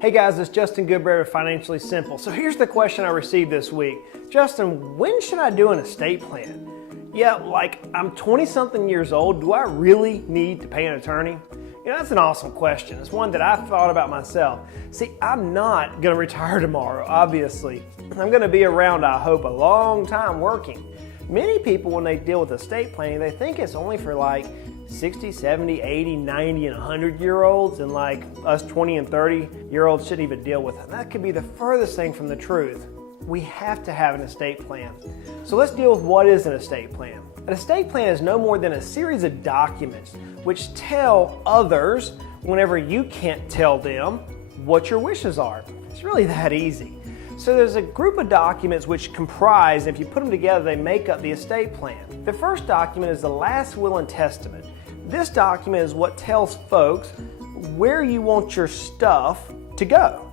Hey guys, it's Justin Goodberry with Financially Simple. So here's the question I received this week. Justin, when should I do an estate plan? Yeah, like I'm 20-something years old. Do I really need to pay an attorney? You know, that's an awesome question. It's one that I've thought about myself. See, I'm not going to retire tomorrow, obviously. I'm going to be around, I hope, a long time working. Many people, when they deal with estate planning, they think it's only for like 60, 70, 80, 90, and 100-year-olds, and like us 20 and 30-year-olds shouldn't even deal with it. And that could be the furthest thing from the truth. We have to have an estate plan. So let's deal with what is an estate plan. An estate plan is no more than a series of documents which tell others, whenever you can't tell them, what your wishes are. It's really that easy. So there's a group of documents which comprise, if you put them together, they make up the estate plan. The first document is the last will and testament. This document is what tells folks where you want your stuff to go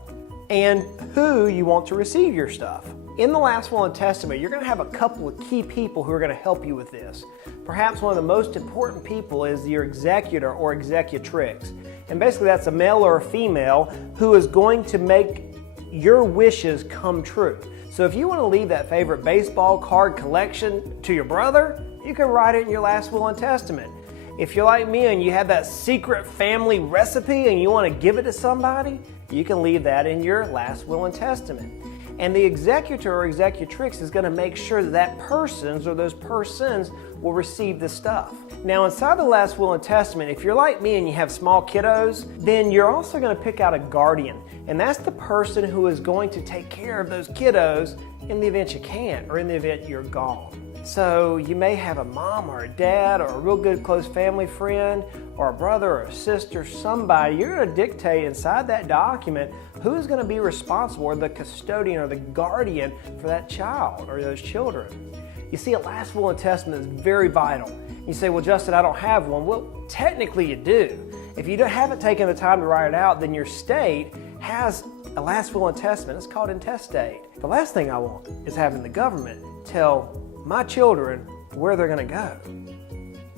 and who you want to receive your stuff. In the last will and testament, you're going to have a couple of key people who are going to help you with this. Perhaps one of the most important people is your executor or executrix. And basically that's a male or a female who is going to make your wishes come true. So if you want to leave that favorite baseball card collection to your brother, you can write it in your last will and testament. If you're like me and you have that secret family recipe and you want to give it to somebody, you can leave that in your last will and testament. And the executor or executrix is going to make sure that that person's or those persons will receive the stuff. Now inside the last will and testament, if you're like me and you have small kiddos, then you're also going to pick out a guardian. And that's the person who is going to take care of those kiddos in the event you can't or in the event you're gone. So you may have a mom or a dad or a real good close family friend or a brother or a sister, somebody. You're going to dictate inside that document who's going to be responsible, or the custodian or the guardian for that child or those children. You see, a last will and testament is very vital. You say, well, Justin, I don't have one. Well, technically you do. If you haven't taken the time to write it out, then your state has a last will and testament. It's called intestate. The last thing I want is having the government tell my children where they're going to go.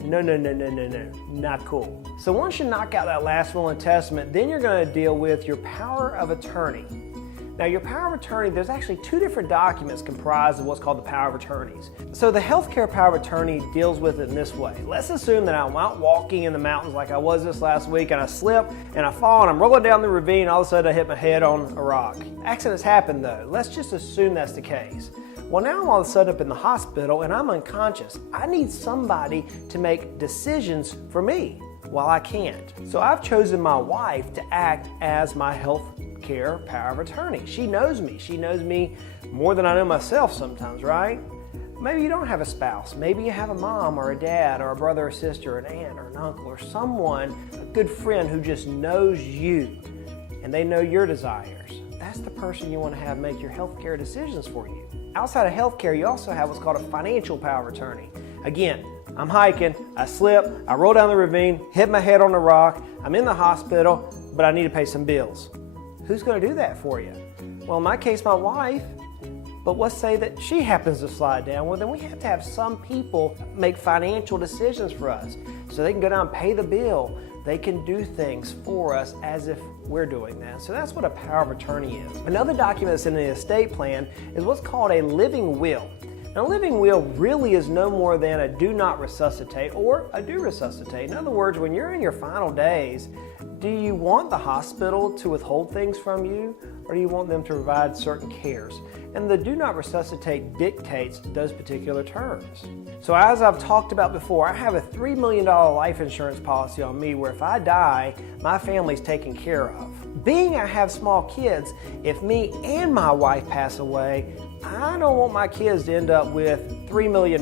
No, not cool. So once you knock out that last will and testament, then you're going to deal with your power of attorney. Now your power of attorney, there's actually two different documents comprised of what's called the power of attorneys. So the healthcare power of attorney deals with it in this way. Let's assume that I'm out walking in the mountains like I was this last week, and I slip and I fall and I'm rolling down the ravine, and all of a sudden I hit my head on a rock. Accidents happen though. Let's just assume that's the case. Well, now I'm all of a sudden up in the hospital and I'm unconscious. I need somebody to make decisions for me while I can't. So I've chosen my wife to act as my health care power of attorney. She knows me. She knows me more than I know myself sometimes, right? Maybe you don't have a spouse. Maybe you have a mom or a dad or a brother or sister, an aunt or an uncle or someone, a good friend who just knows you and they know your desires. That's the person you want to have make your health care decisions for you. Outside of healthcare, you also have what's called a financial power of attorney. Again, I'm hiking, I slip, I roll down the ravine, hit my head on a rock, I'm in the hospital, but I need to pay some bills. Who's going to do that for you? Well, in my case, my wife, but let's say that she happens to slide down. Well, then we have to have some people make financial decisions for us so they can go down and pay the bill. They can do things for us as if we're doing that. So that's what a power of attorney is. Another document that's in the estate plan is what's called a living will. Now, a living will really is no more than a do not resuscitate or a do resuscitate. In other words, when you're in your final days, do you want the hospital to withhold things from you, or do you want them to provide certain cares? And the do not resuscitate dictates those particular terms. So as I've talked about before, I have a $3 million life insurance policy on me where if I die, my family's taken care of. Being I have small kids, if me and my wife pass away, I don't want my kids to end up with $3 million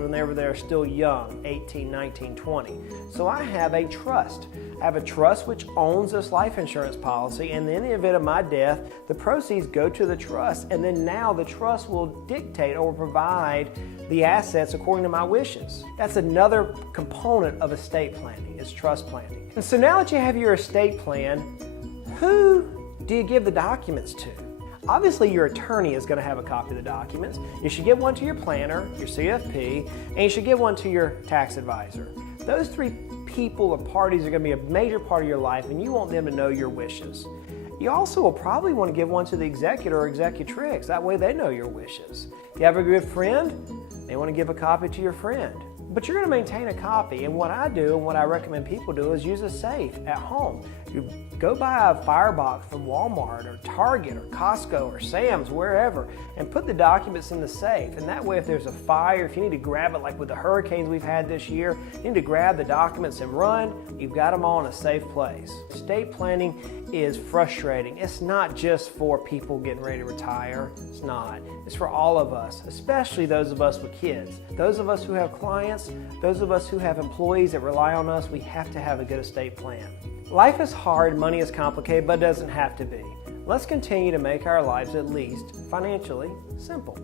whenever they're still young, 18, 19, 20. So I have a trust. I have a trust which owns this life insurance policy, and in the event of my death, the proceeds go to the trust, and then now the trust will dictate or provide the assets according to my wishes. That's another component of estate planning, is trust planning. And so now that you have your estate plan, who do you give the documents to? Obviously, your attorney is going to have a copy of the documents. You should give one to your planner, your CFP, and you should give one to your tax advisor. Those three people or parties are going to be a major part of your life, and you want them to know your wishes. You also will probably want to give one to the executor or executrix. That way they know your wishes. If you have a good friend, you may want to give a copy to your friend. But you're going to maintain a copy, and what I do and what I recommend people do is use a safe at home. You go buy a firebox from Walmart or Target or Costco or Sam's, wherever, and put the documents in the safe. And that way if there's a fire, if you need to grab it like with the hurricanes we've had this year, you need to grab the documents and run, you've got them all in a safe place. Estate planning is frustrating. It's not just for people getting ready to retire. It's not. It's for all of us, especially those of us with kids. Those of us who have clients, those of us who have employees that rely on us, we have to have a good estate plan. Life is hard, money is complicated, but it doesn't have to be. Let's continue to make our lives at least financially simple.